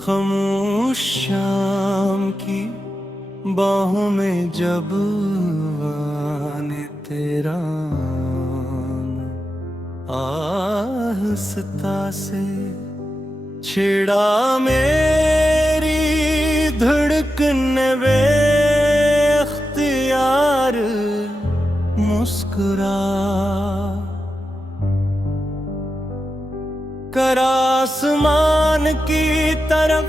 खामोश शाम की बाहों में जब आने तेरा आहिस्ता से छेड़ा मेरी धड़कन बे इख्तियार मुस्कुरा कर आसमान की तरफ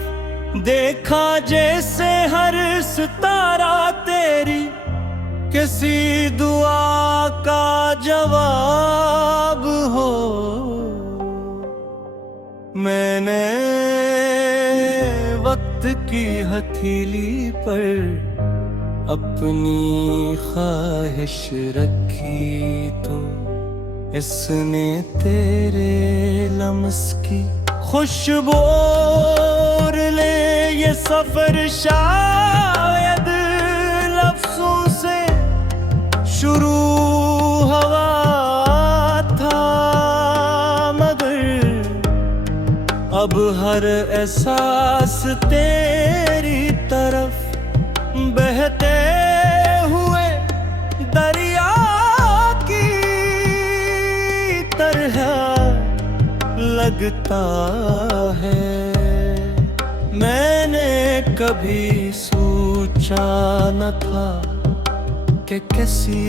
देखा जैसे हर सितारा तेरी किसी दुआ का जवाब हो। मैंने वक्त की हथेली पर अपनी ख्वाहिश रखी तो इसने तेरे लम्स की खुशबू ले ये सफर शायद लफ्जों से शुरू हुआ था, मगर अब हर एहसास तेरी तरफ बहते हुए दरिया की तरह लगता है। मैंने कभी सोचा न था कि किसी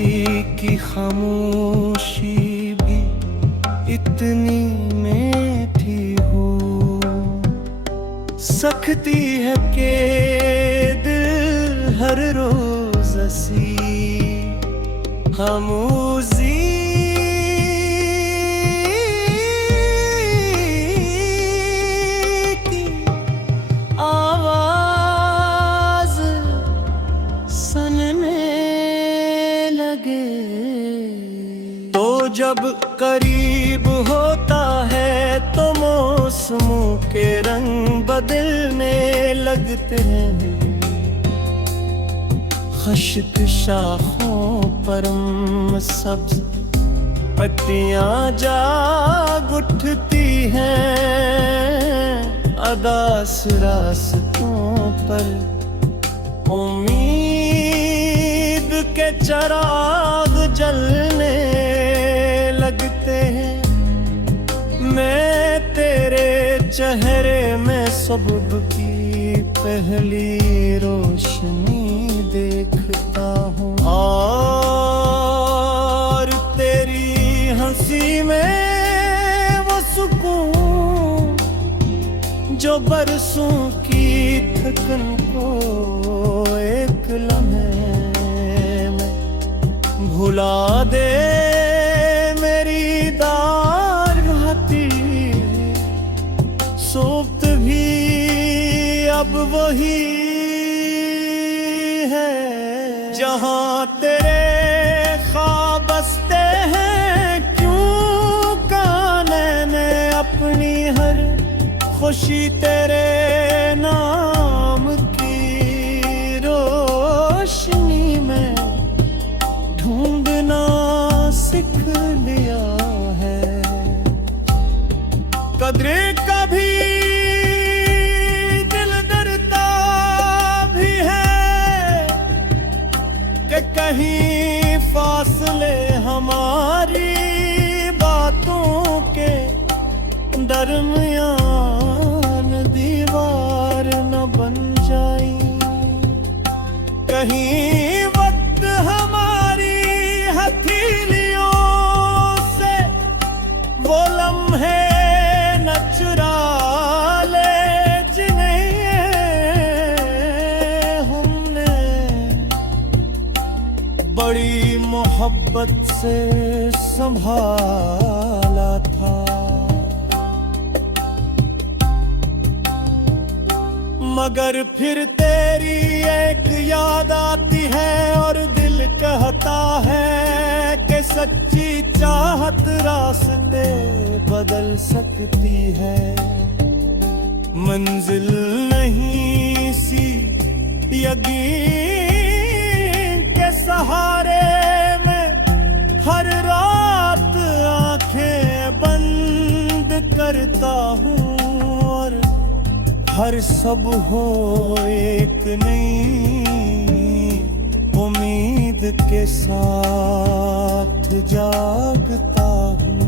की खामोशी भी इतनी मीठी हो सकती है कि दिल हर रोज हंसी खामोशी जब करीब होता है तो मौसमों के रंग बदलने लगते हैं। खश्क शाखों पर सब्ज पत्तियां जाग उठती हैं, अदास रास्तों पर उम्मीद के चिराग जलने लगते हैं। मैं तेरे चेहरे में सुबह की पहली रोशनी देखता हूँ और तेरी हंसी में वो सुकून जो बरसों की थकन को एक लम्हे में भुला दे। सोप्त भी अब वही है जहां तेरे ख्वाब बसते हैं। क्यों काने ने अपनी हर खुशी तेरे नाम की रोशनी में ढूंढना सीख लिया है। कदरे कभी दिल डरता भी है कि कहीं फासले हमारी बातों के दरमियान दीवार न बन जाए। कहीं वक्त हमारी हथेलियों से वो लम्हे चुरा ले जिन्हें हमने बड़ी मोहब्बत से संभाला था। मगर फिर तेरी एक याद आती है और दिल कहता है कि सच्ची चाहत रास्ते बदल सकती है। मंजिल नहीं सी यकीन के सहारे में हर रात आंखें बंद करता हूँ और हर सब हो एक नई उम्मीद के साथ जागता हूँ।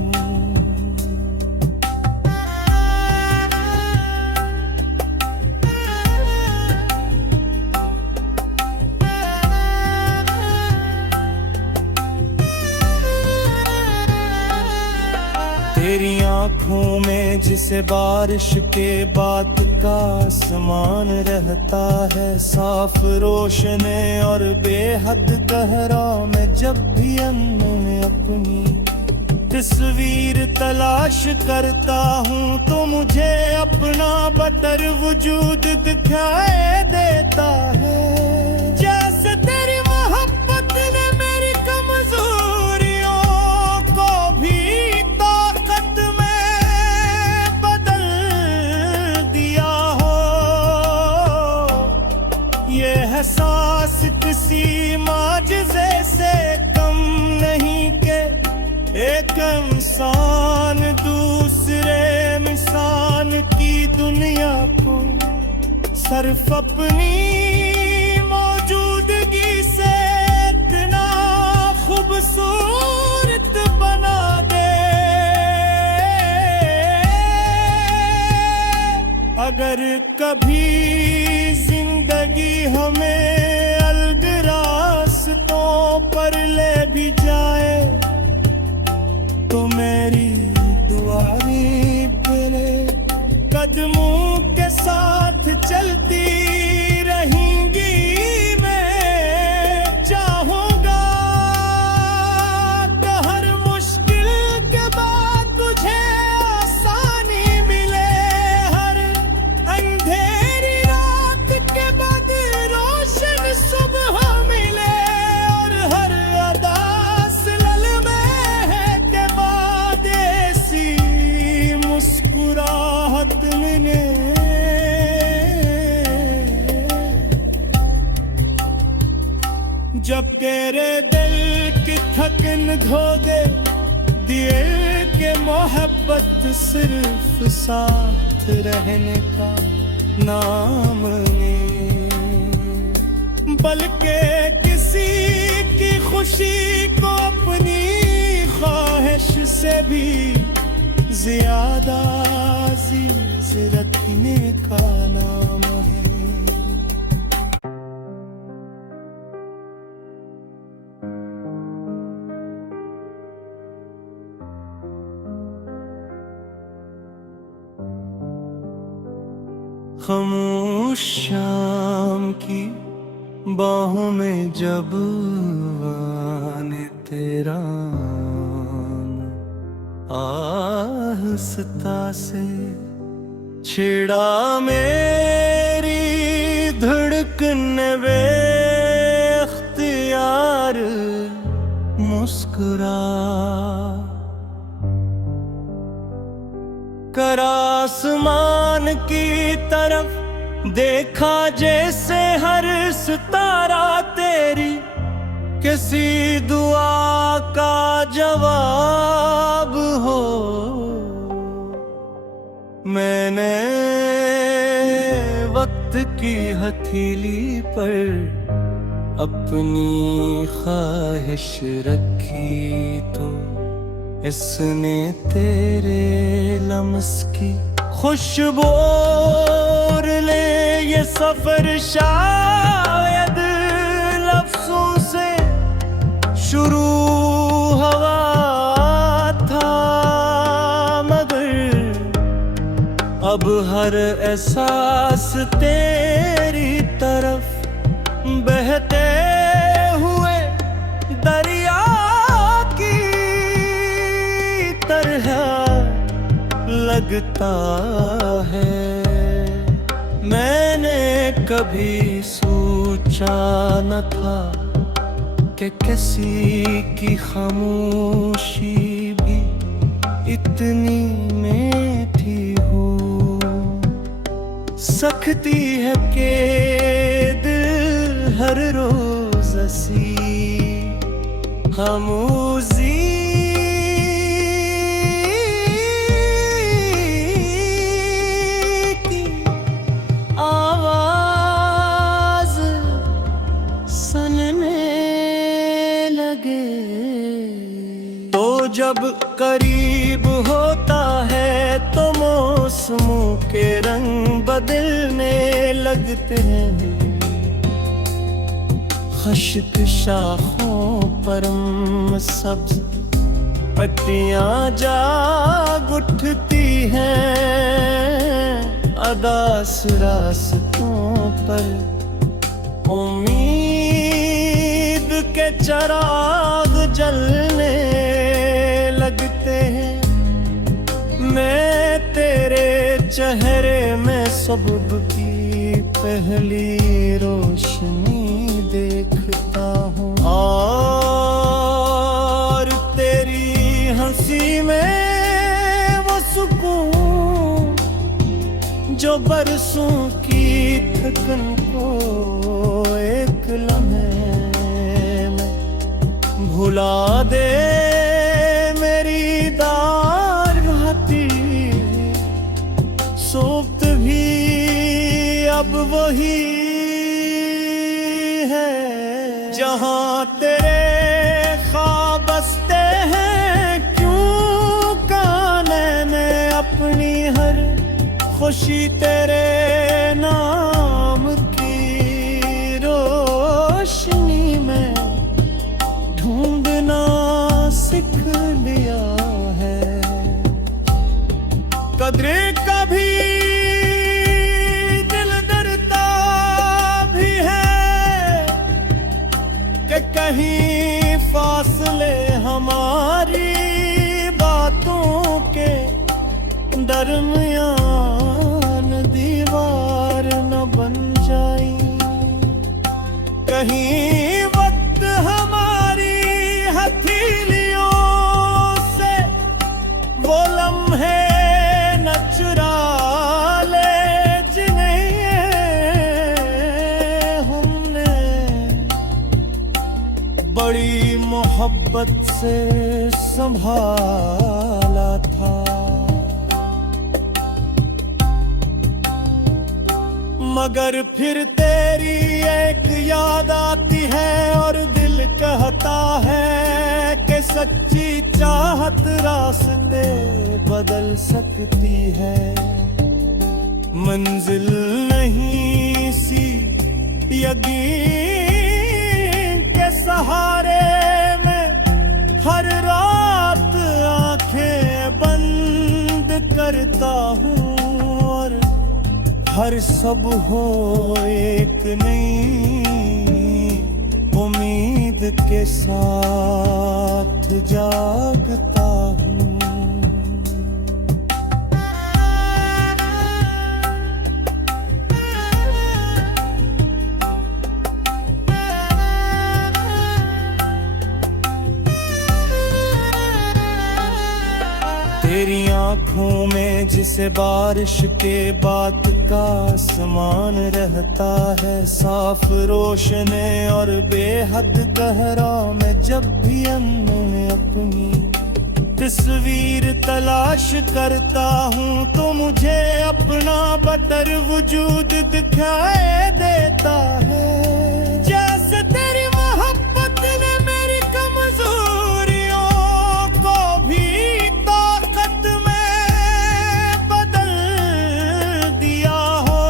तेरी आँखों में जिसे बारिश के बाद का आसमान रहता है, साफ रोशनी और बेहद गहरा, मैं जब भी में अपनी तस्वीर तलाश करता हूँ तो मुझे अपना बदर वजूद दिखाई देता है। जैसे तेरी मोहब्बत ने मेरी कमजोरियों को भी ताकत में बदल दिया हो। ये एहसास किसी माजिज़े से कम नहीं के एक इंसान दूसरे इंसान की दुनिया को सिर्फ अपनी मौजूदगी से इतना खूबसूरत बना दे। अगर कभी जिंदगी हमें अलग रास्तों पर ले भी जाए तो मेरी दुआएं तेरे कदमों के साथ चलती रहेंगी। मैं चाहूंगा कि हर मुश्किल के बाद तुझे आसानी मिले, हर अंधेरी रात के बाद रोशन सुबह मिले, और हर अदास लम्हे के बाद ऐसी मुस्कुराहट मिले। जब तेरे दिल की थकन धो दे दिए के मोहब्बत सिर्फ साथ रहने का नाम नहीं, बल्कि किसी की खुशी को अपनी ख्वाहिश से भी ज्यादा अजीज रखने का नाम है। खामोश शाम की बाहों में जब आने तेरा आहिस्ता से छेड़ा मेरी धड़कन बे इख्तियार मुस्कुरा कर आसमान की तरफ देखा, जैसे हर सितारा तेरी किसी दुआ का जवाब हो। मैंने वक्त की हथेली पर अपनी ख्वाहिश रखी तो इसने तेरे लम्स की खुशबू ले ये सफर शायद लफ्जों से शुरू हुआ था, मगर अब हर एहसास तेरी तरफ बहते हुए दरिया की तरह लगता है। मैंने कभी सोचा न था कि किसी की खामोशी भी इतनी मीठी हो सकती है कि दिल हर रोज सी खामोशी जब करीब होता है तो मौसमों के रंग बदलने लगते हैं। खश्क शाखों पर सब्ज पत्तियां जाग उठती हैं। अदास रास्तों पर उम्मीद के चिराग जलने लगते हैं। मैं तेरे चेहरे में सुबह की पहली रोशनी देखता हूँ, और तेरी हंसी में वो सुकून जो बरसों की थकन को एक लम्हे में भुला दे। मेरी दार भाती सूक्त भी अब वही है, जहां तेरे ख्वाब बसते हैं। क्यों काने में अपनी हर खुशी तेरे नाम की रोशनी में ढूंढना सीख लिया है। कदरे कभी दिल डरता भी है कि कहीं फासले हमारी बातों के दरमियान दीवार न बन जाए। कहीं वक्त हमारी हथेलियों से वो लम्हे न चुरा ले जिन्हें हमने बड़ी मोहब्बत से संभाला था। मगर फिर तेरी एक याद आती है और दिल कहता है कि सच्ची चाहत रास्ते बदल सकती है। मंजिल नहीं सी यकीन के सहारे में हर रात आंखें बंद करता हूँ, और हर सब हो एक नई उम्मीद के साथ जागता हूँ। तेरी आँखों में जिसे बारिश के बाद का समान रहता है, साफ रोशने और बेहद गहरा। मैं जब भी में अपनी तस्वीर तलाश करता हूँ तो मुझे अपना बदर वजूद दिखाई देता है। जैसे तेरी मोहब्बत ने मेरी कमजोरियों को भी ताकत में बदल दिया हो।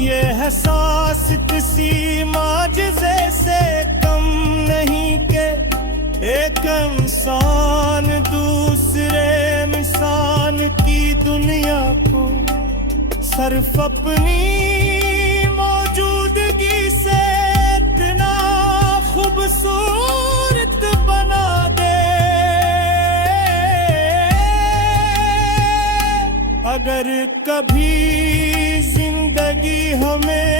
ये एहसास किसी माजिज़े से कम नहीं के एक इंसान दूसरे इंसान की दुनिया को सिर्फ अपनी मौजूदगी से इतना खूबसूरत बना दे। अगर कभी जिंदगी हमें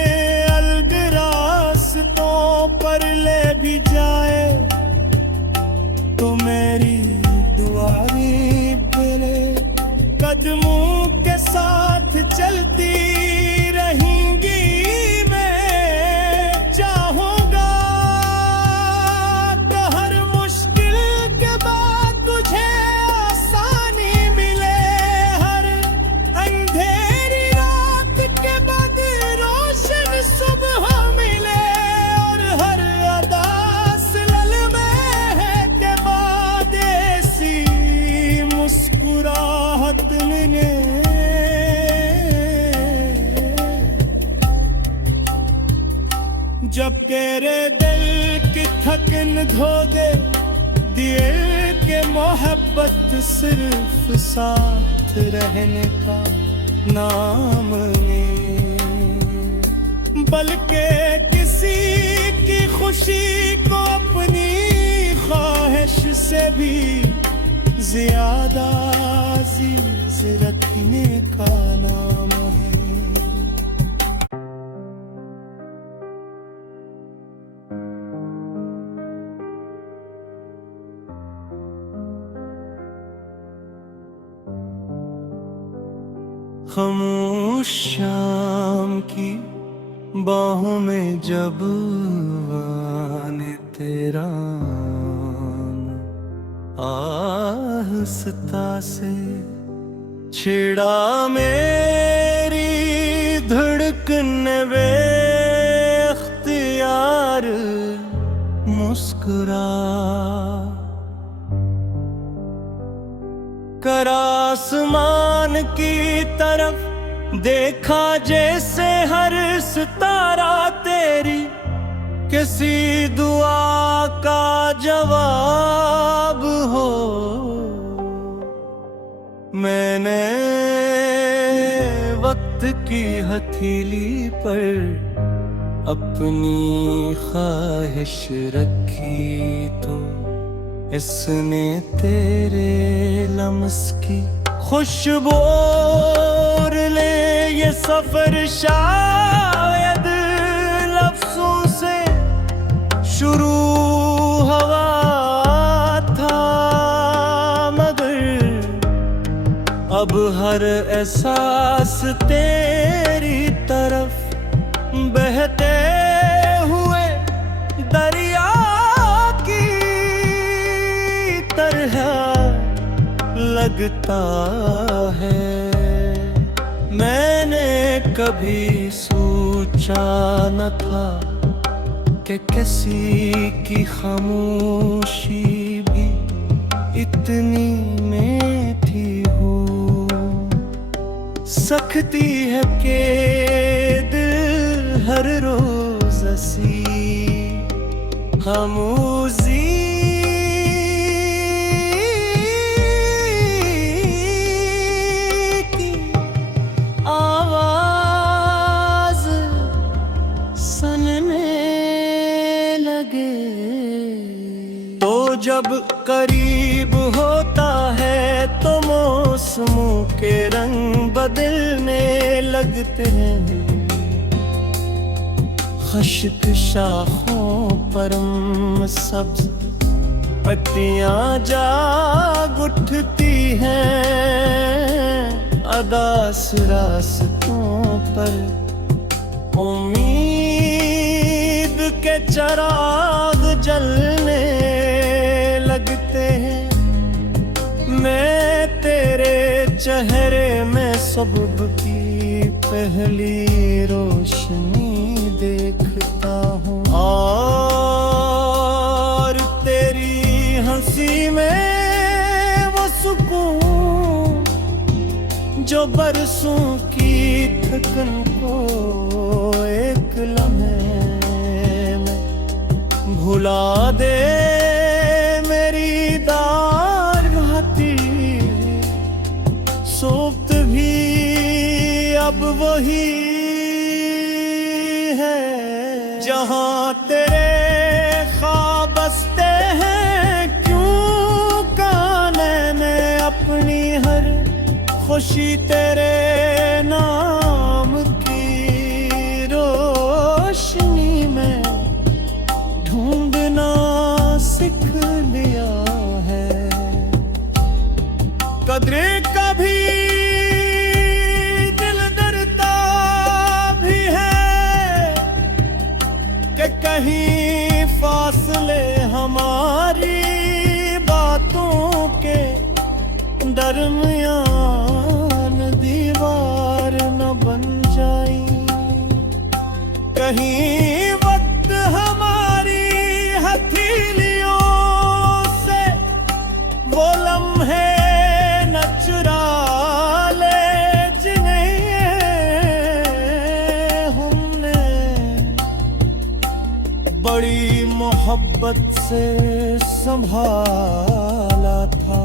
अलग रास्तों पर ले भी जाए तो मेरी दुआरी मेरे कदमों के साथ चलती रहेंगी। मैं चाहूंगा कि हर मुश्किल के बाद तुझे आसानी मिले, हर अंधेरी रात के बाद रोशनी जब तेरे दिल की थकन धो दे दिए के मोहब्बत सिर्फ साथ रहने का नाम ले, बल्कि किसी की खुशी को अपनी ख्वाहिश से भी ज्यादा अजीज रखने का नाम है। खामोश शाम की बाहों में जब आने तेरा आहिस्ता से छेड़ा मेरी धड़कन वे अख्तियार मुस्कुरा कर आसमान की तरफ देखा जैसे हर सितारा तेरी किसी दुआ का जवाब हो। मैंने वक्त की हथेली पर अपनी ख्वाहिश रखी तो इसने तेरे लम्स की खुशबू ले ये सफर शायद लफ्जों से शुरू हुआ था, मगर अब हर एहसास तेरी तरफ बहते हुए दरिया की तरह लगता है। मैंने कभी सोचा न था कि किसी की खामोशी भी इतनी मीठी हो सकती है कि दिल हर रोज सी खामोशी जब करीब होता है तो मौसमों के रंग बदलने लगते हैं। खुश्क शाखों पर सब्ज पत्तियां जाग उठती हैं, अदास रास्तों पर उम्मीद के चिराग जलने लगते हैं। मैं तेरे चेहरे में सुबह की पहली रोशनी देखता हूँ और तेरी हंसी में वो सुकून जो बरसों की थकन को एक लम्हे में भुला दे। सोप्त भी अब वही है जहां तेरे ख्वाब बसते हैं। क्यों काने में अपनी हर खुशी तेरे नाम की रोशनी में ढूंढना सीख लिया है। कदरे कभी दिल डरता भी है कि कहीं फासले हमारी बातों के दरमियान दीवार न बन जाए। कहीं वक्त हमारी हथेलियों से वो लम्हे चुरा ले जिन्हें हमने बड़ी मोहब्बत से संभाला था,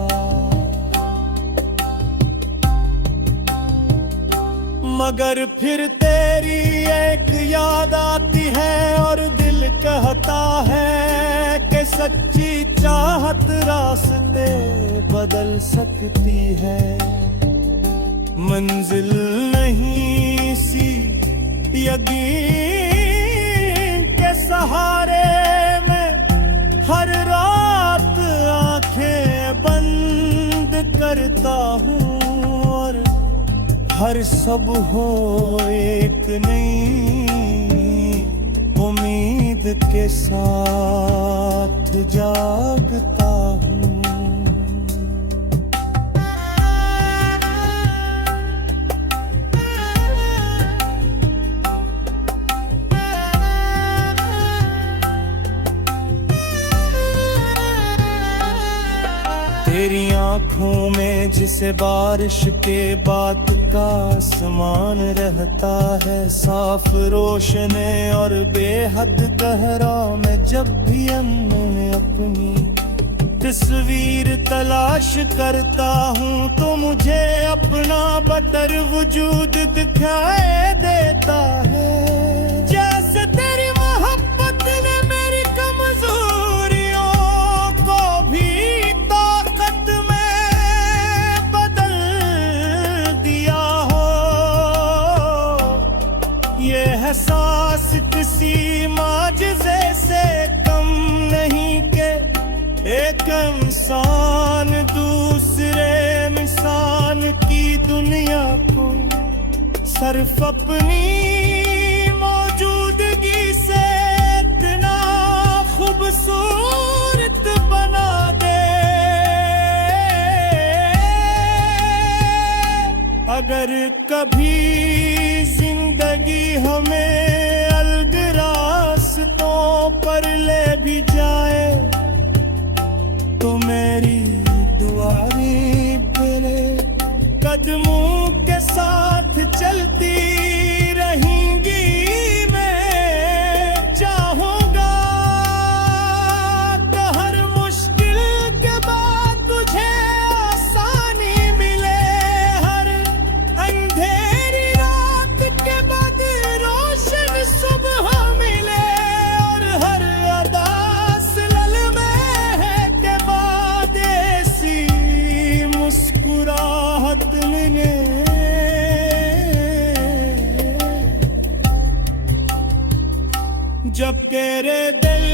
मगर फिर तेरी एक याद आती है और दिल कहता है कि सच्ची चाहत रास्ते बदल सकती है। मंजिल नहीं सी यकीन के सहारे में हर रात आंखें बंद करता हूँ और हर सब हो एक नई उम्मीद के साथ जागता हूँ। तेरी आँखों में जिसे बारिश के बाद का आसमान रहता है, साफ रोशनी और बेहद गहरा, मैं जब भी मैं अपनी तस्वीर तलाश करता हूँ तो मुझे अपना बदर वजूद दिखाई देता है। जैसे तेरी मोहब्बत ने मेरी कमजोरियों को भी ताकत में बदल दिया हो। ये एहसास किसी माजिज़े से कम नहीं के एक इंसान दूसरे इंसान की दुनिया को सिर्फ अपनी मौजूदगी से इतना खूबसूरत बना दे। अगर कभी जिंदगी हमें अलग रास्तों पर ले भी जाए तो मेरी दुआएं तेरे कदमों के साथ चलती रहेंगी। मैं चाहूंगा कि हर मुश्किल के बाद तुझे आसानी मिले, हर अंधेरी रात के बाद रोशन सुबह मिले, और हर अदास लल में के बाद ऐसी मुस्कुराहट मिले। जब तेरे दिल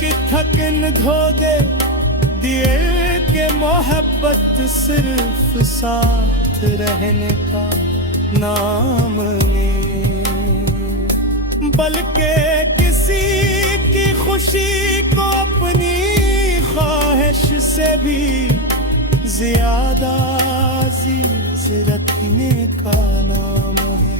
की थकन धो दे दिए के मोहब्बत सिर्फ साथ रहने का नाम ले, बल्कि किसी की खुशी को अपनी ख्वाहिश से भी ज्यादा अजीज रखने का नाम है।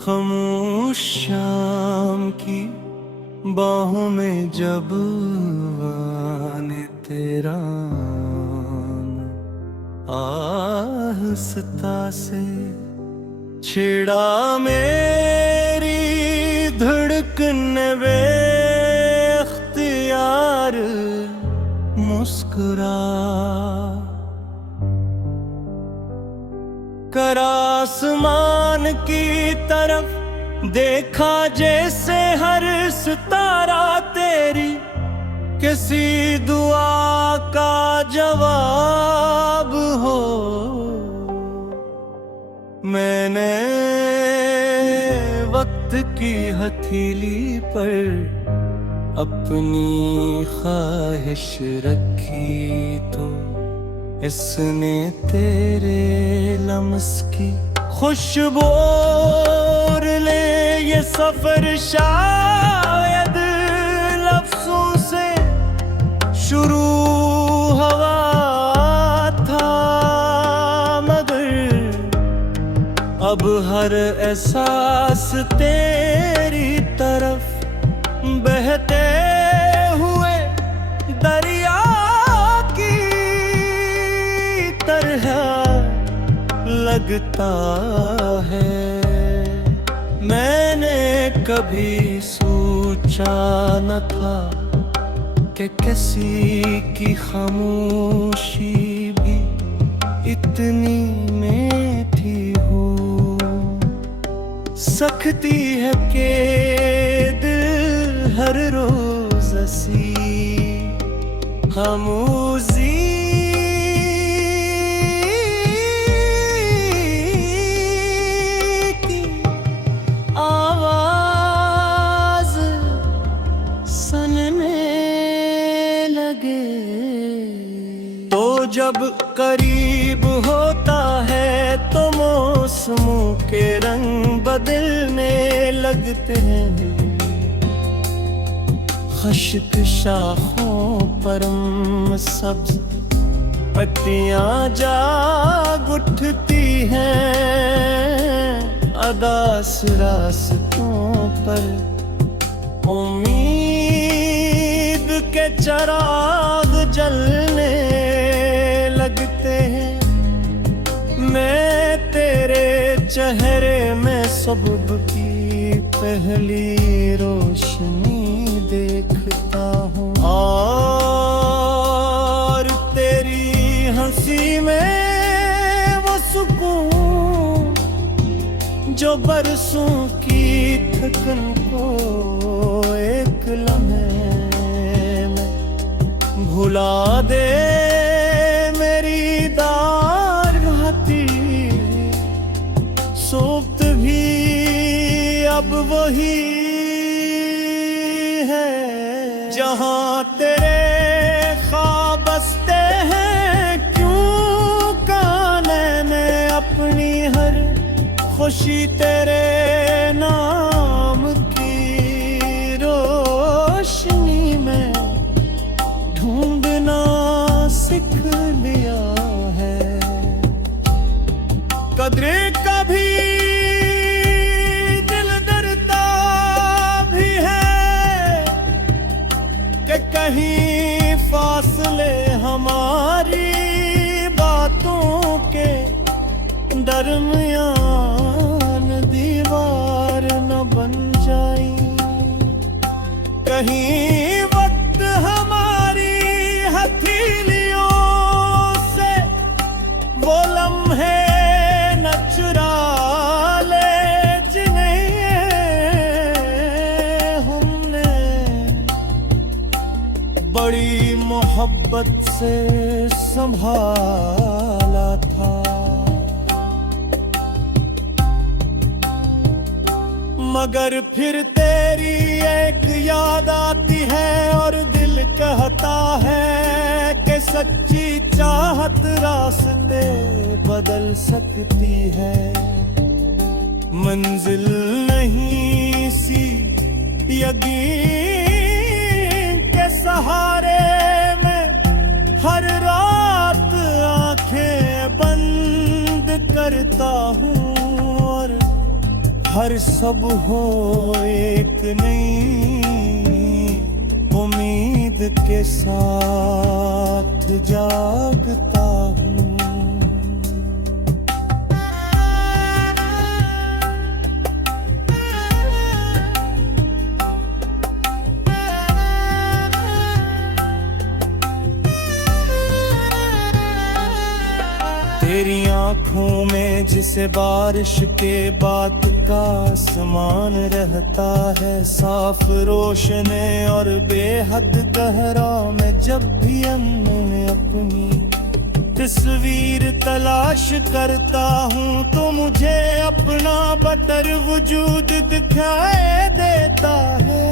खामोश शाम की बाहों में जब आने तेरा आहिस्ता से छेड़ा मेरी धड़कन बे इख्तियार मुस्कुरा कर आसमान की तरफ देखा जैसे हर सितारा तेरी किसी दुआ का जवाब हो। मैंने वक्त की हथेली पर अपनी ख्वाहिश रखी तो इसने तेरे लम्स की खुशबू ले ये सफर शायद लफ्जों से शुरू हुआ था, मगर अब हर एहसास तेरी तरफ बहते हुए दरिया की तरह लगता है। मैंने कभी सोचा न था कि किसी की खामोशी भी इतनी मीठी हो। सकती है कि दिल हर रोज हंसी खामोशी की आवाज सुनने लगे। तो जब करीब होता है तो मौसमों के रंग बदलने लगते हैं। खुश्क शाखों पर सब्ज पत्तियां जाग उठती हैं। अदास रास्तों पर उम्मीद के चिराग जलने लगते हैं। मैं तेरे चेहरे में सुबह की पहली रोशनी देखता हूँ और तेरी हंसी में वो सुकून जो बरसों की थकन को एक लम्हे में भुला दे। मेरी दार घाती सोप्त भी अब वही है जहाँ तेरे ख्वाब बसते हैं। क्यों काने में अपनी हर खुशी तेरे नाम की रोशनी में ढूंढना सीख लिया है। कदरे कभी दिल डरता भी है कि कहीं फासले हमारी बातों के दरमियान दीवार न बन जाई। कहीं वक्त हमारी हथेलियों से वो लम्हे न चुरा ले जिन्हें हमने बड़ी मोहब्बत से संभाला था। मगर फिर तेरी एक याद आती है और दिल कहता है कि सच्ची चाहत रास्ते बदल सकती है। मंजिल नहीं सी यकीन के सहारे में हर रात आंखें बंद करता हूँ और हर सब हो एक नई उम्मीद के साथ जागता हूँ। तेरी आँखों में जिसे बारिश के बाद का आसमान रहता है, साफ रोशने और बेहद गहरा। मैं जब भी अंदर अपनी तस्वीर तलाश करता हूँ तो मुझे अपना बदर वजूद दिखाई देता है।